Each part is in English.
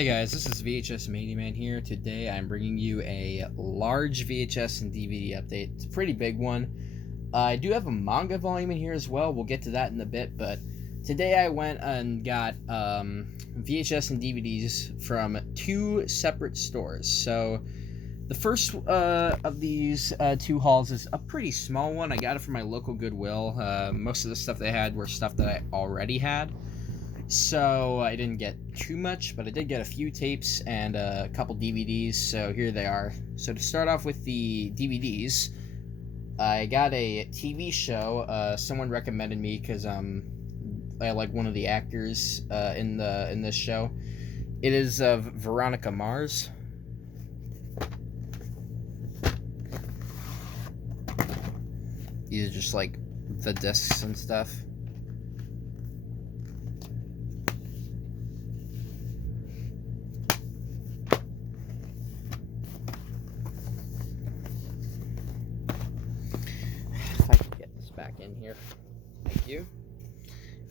Hey guys, this is VHS and DVD here. Today I'm bringing you a large VHS and DVD update. It's a pretty big one. I do have a manga volume in here as well. We'll get to that in a bit, but today I went and got VHS and DVDs from two separate stores. So the first of these two hauls is a pretty small one. I got it from my local Goodwill. Most of the stuff they had were stuff that I already had. So I didn't get too much, but I did get a few tapes and a couple DVDs, so here they are. So to start off with the DVDs, I got a TV show. Someone recommended me because I like one of the actors in this show. It is of Veronica Mars. These are just like the discs and stuff. If I can get this back in here. Thank you.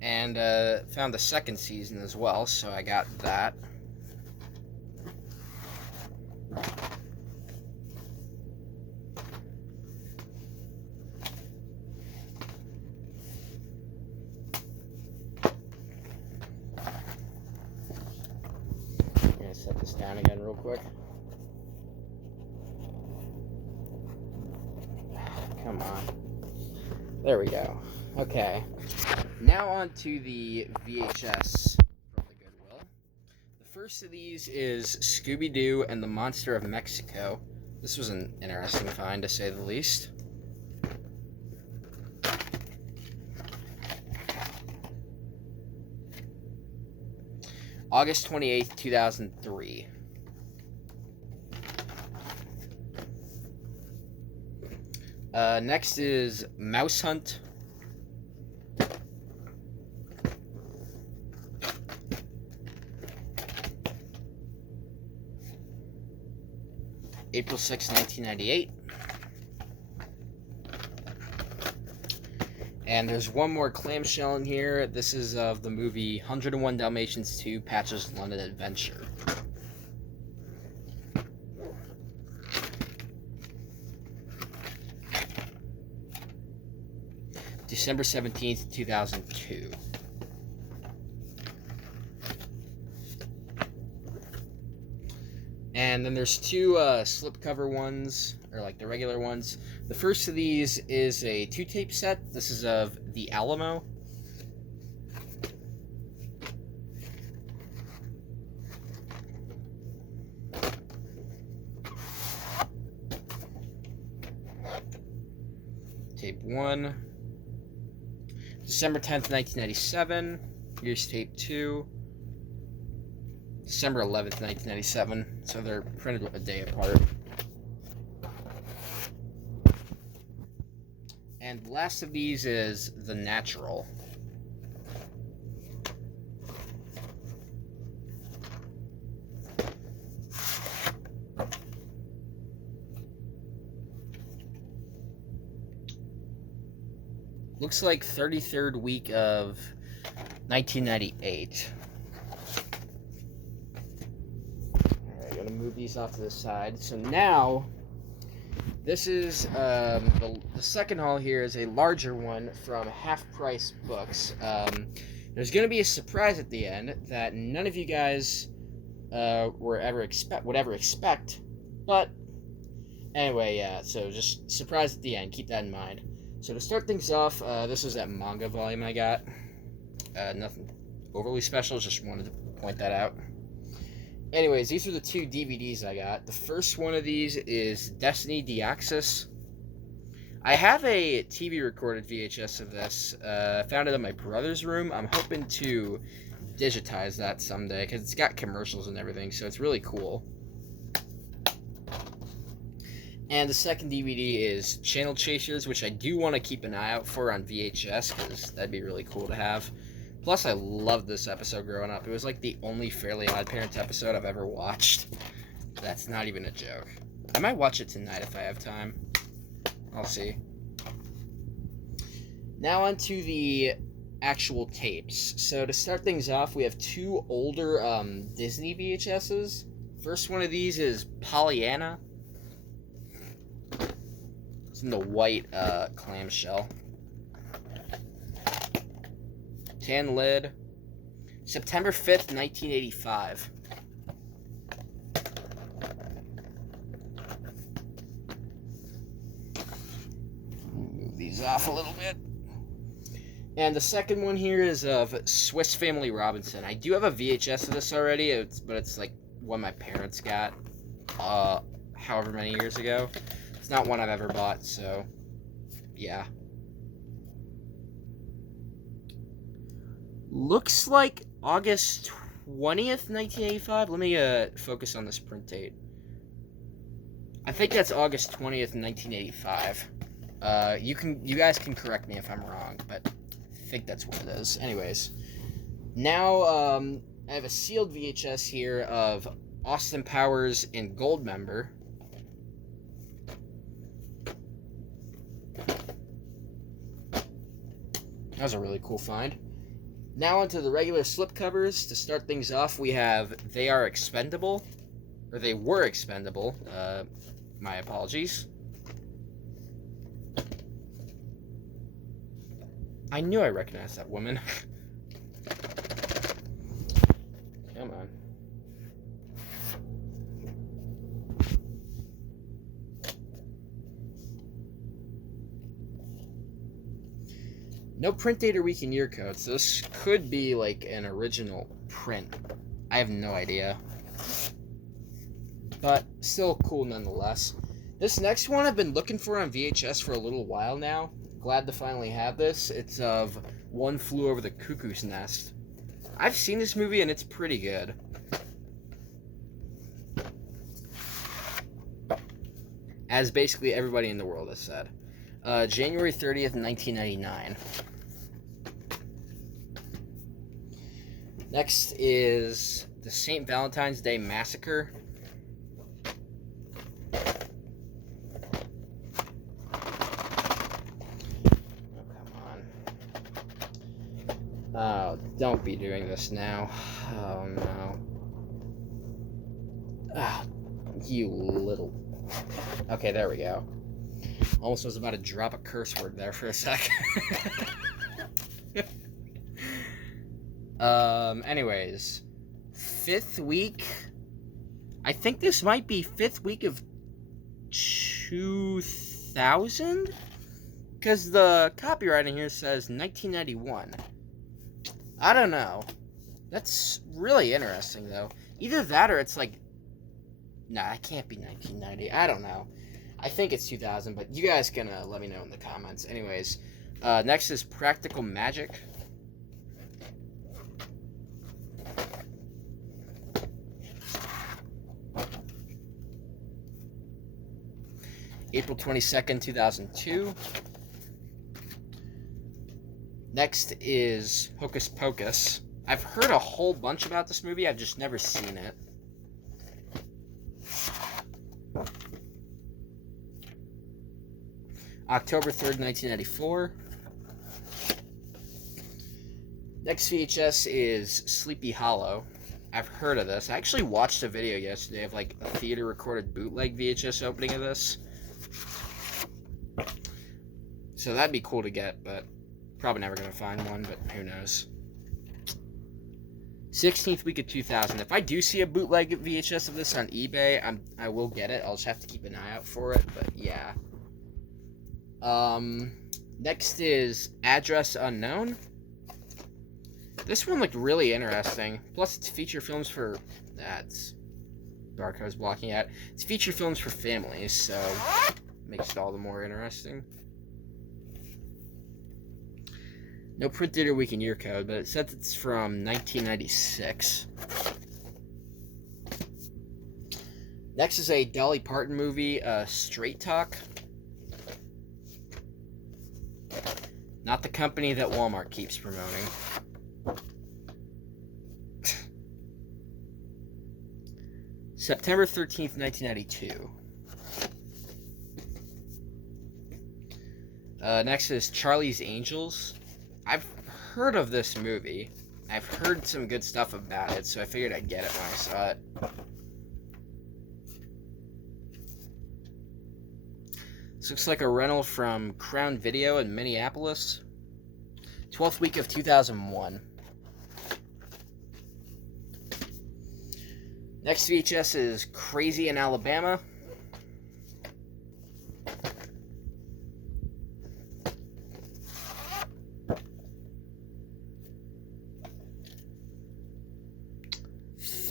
And found the second season as well, so I got that. I'm gonna set this down again real quick. Come on. There we go. Okay. Now on to the VHS from the Goodwill. The first of these is Scooby-Doo and the Monster of Mexico. This was an interesting find, to say the least. August 28th, 2003. Next is Mouse Hunt. April 6, 1998. And there's one more clamshell in here. This is of the movie 101 Dalmatians 2, Patch's London Adventure. December 17th, 2002. And then there's two slipcover ones, or like the regular ones. The first of these is a 2-tape set. This is of The Alamo. Tape 1. December 10th, 1997. Here's tape 2. December 11th, 1997. So they're printed a day apart. And the last of these is The Natural. Looks like 33rd week of 1998. Alright, gonna move these off to the side. So now, this is the second haul here is a larger one from Half Price Books. There's gonna be a surprise at the end that none of you guys would ever expect. But anyway, yeah. So just surprise at the end. Keep that in mind. So to start things off, this is that manga volume I got. Nothing overly special, just wanted to point that out. Anyways, these are the two DVDs I got. The first one of these is Destiny Deoxys. I have a TV recorded VHS of this. I found it in my brother's room. I'm hoping to digitize that someday, because it's got commercials and everything, so it's really cool. And the second DVD is Channel Chasers, which I do want to keep an eye out for on VHS, because that'd be really cool to have. Plus, I loved this episode growing up. It was like the only Fairly Odd Parents episode I've ever watched. That's not even a joke. I might watch it tonight if I have time. I'll see. Now on to the actual tapes. So to start things off, we have two older Disney VHSs. First one of these is Pollyanna. It's in the white clamshell. Tan lid. September 5th, 1985. Move these off a little bit. And the second one here is of Swiss Family Robinson. I do have a VHS of this already, but it's like one my parents got however many years ago. It's not one I've ever bought, so yeah. Looks like August 20th, 1985. Let me focus on this print date. I think that's August 20th, 1985. You guys can correct me if I'm wrong, but I think that's what it is. Anyways, now I have a sealed VHS here of Austin Powers and Goldmember. That was a really cool find. Now onto the regular slipcovers. To start things off, we have They Are Expendable, or They Were Expendable. My apologies. I knew I recognized that woman. Come on. No print date or week and year code, so this could be like an original print. I have no idea. But still cool nonetheless. This next one I've been looking for on VHS for a little while now. Glad to finally have this. It's of One Flew Over the Cuckoo's Nest. I've seen this movie and it's pretty good. As basically everybody in the world has said. January 30th, 1999. Next is the St. Valentine's Day Massacre. Oh, don't be doing this now. Oh, no. Ah, you little... Okay, there we go. Almost was about to drop a curse word there for a sec. Anyways. 5th week... I think this might be 5th week of 2000? Because the copyright in here says 1991. I don't know. That's really interesting, though. Either that or it's like... Nah, it can't be 1990. I don't know. I think it's 2000, but you guys can let me know in the comments. Anyways, next is Practical Magic. April 22nd, 2002. Next is Hocus Pocus. I've heard a whole bunch about this movie. I've just never seen it. October 3rd, 1994. Next VHS is Sleepy Hollow. I've heard of this. I actually watched a video yesterday of like a theater recorded bootleg VHS opening of this. So that'd be cool to get, but probably never going to find one, but who knows. 16th week of 2000. If I do see a bootleg VHS of this on eBay, I will get it. I'll just have to keep an eye out for it, but yeah. Next is Address Unknown. This one looked really interesting. Plus, it's feature films for... That's... Barcode's blocking out. It's feature films for families, so... Makes it all the more interesting. No printed or week and year code, but it says it's from 1996. Next is a Dolly Parton movie, Straight Talk. Not the company that Walmart keeps promoting. September 13th, 1992. Next is Charlie's Angels. I've heard of this movie. I've heard some good stuff about it, so I figured I'd get it when I saw it. This looks like a rental from Crown Video in Minneapolis. 12th week of 2001. Next VHS is Crazy in Alabama.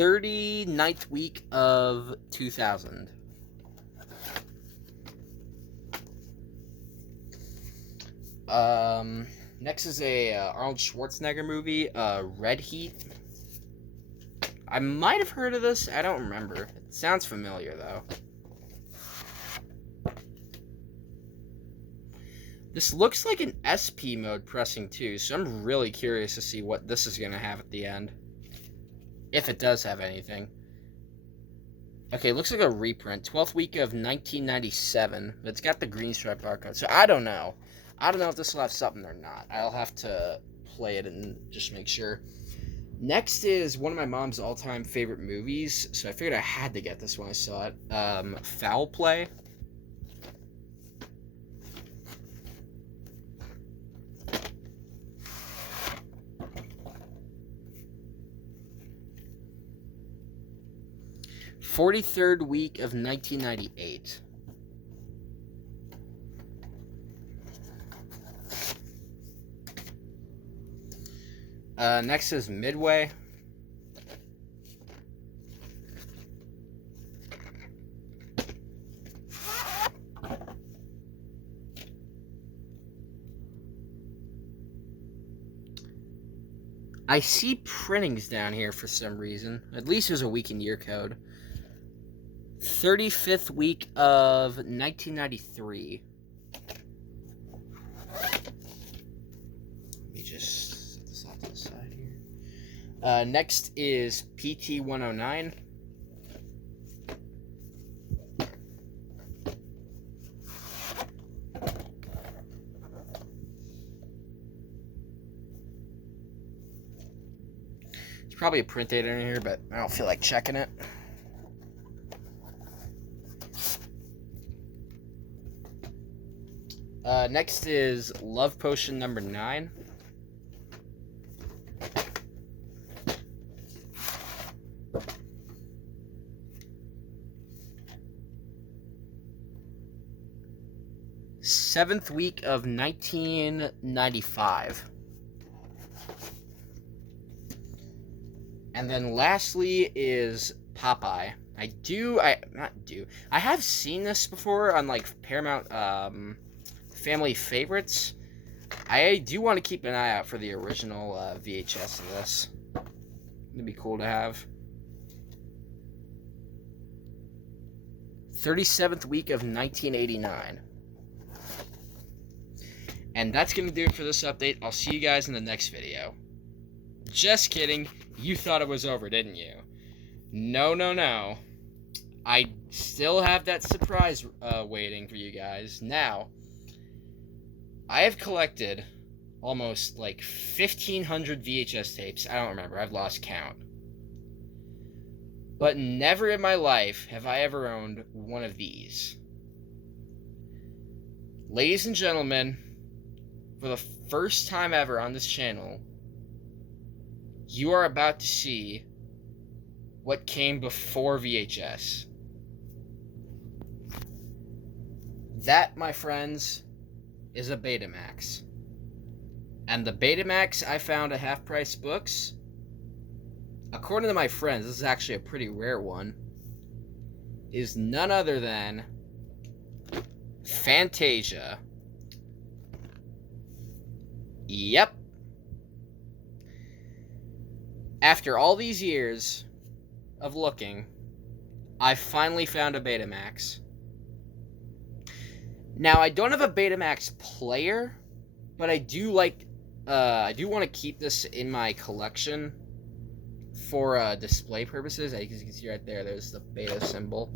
Ninth week of 2000. Next is a Arnold Schwarzenegger movie, Red Heat. I might have heard of this. I don't remember. It sounds familiar, though. This looks like an SP mode pressing, too, so I'm really curious to see what this is going to have at the end. If it does have anything. Okay, looks like a reprint. 12th week of 1997. It's got the green stripe barcode, so I don't know. I don't know if this will have something or not. I'll have to play it and just make sure. Next is one of my mom's all-time favorite movies, so I figured I had to get this when I saw it. Foul Play. '43rd week of 1998. Next is Midway. I see printings down here for some reason. At least there's a week and year code. 35th week of 1993. Let me just set this off to the side here. Next is PT 109. There's probably a print date in here, but I don't feel like checking it. Next is Love Potion number 9. Seventh week of 1995. And then lastly is Popeye. I have seen this before on like Paramount Family Favorites. I do want to keep an eye out for the original VHS of this. It'd be cool to have. 37th week of 1989. And that's going to do it for this update. I'll see you guys in the next video. Just kidding. You thought it was over, didn't you? No, no, no. I still have that surprise waiting for you guys. Now, I have collected almost like 1,500 VHS tapes. I don't remember. I've lost count. But never in my life have I ever owned one of these. Ladies and gentlemen, for the first time ever on this channel, you are about to see what came before VHS. That, my friends, is a Betamax. And the Betamax I found at Half Price Books, according to my friends, this is actually a pretty rare one, is none other than Fantasia. Yep. After all these years of looking, I finally found a Betamax. Now, I don't have a Betamax player, but I do want to keep this in my collection for display purposes. As you can see right there, there's the beta symbol.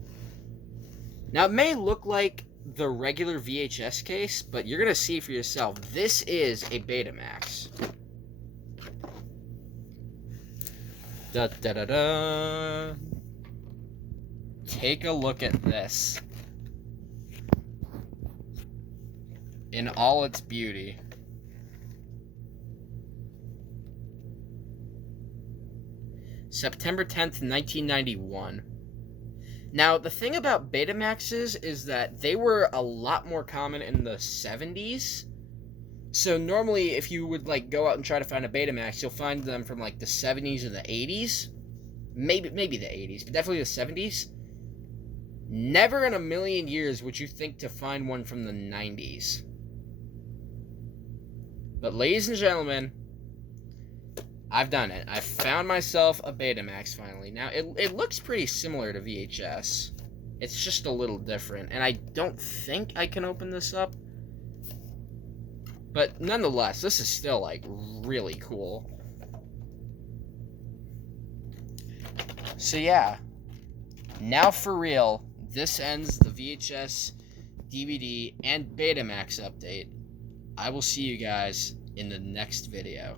Now, it may look like the regular VHS case, but you're going to see for yourself. This is a Betamax. Da da da da. Take a look at this in all its beauty. September 10th, 1991. Now, the thing about Betamaxes is that they were a lot more common in the 70s. So normally, if you would like go out and try to find a Betamax, you'll find them from like the 70s or the 80s. Maybe the 80s, but definitely the 70s. Never in a million years would you think to find one from the 90s. But ladies and gentlemen, I've done it. I found myself a Betamax finally. Now, it looks pretty similar to VHS. It's just a little different. And I don't think I can open this up. But nonetheless, this is still, like, really cool. So, yeah. Now, for real, this ends the VHS, DVD, and Betamax update. I will see you guys in the next video.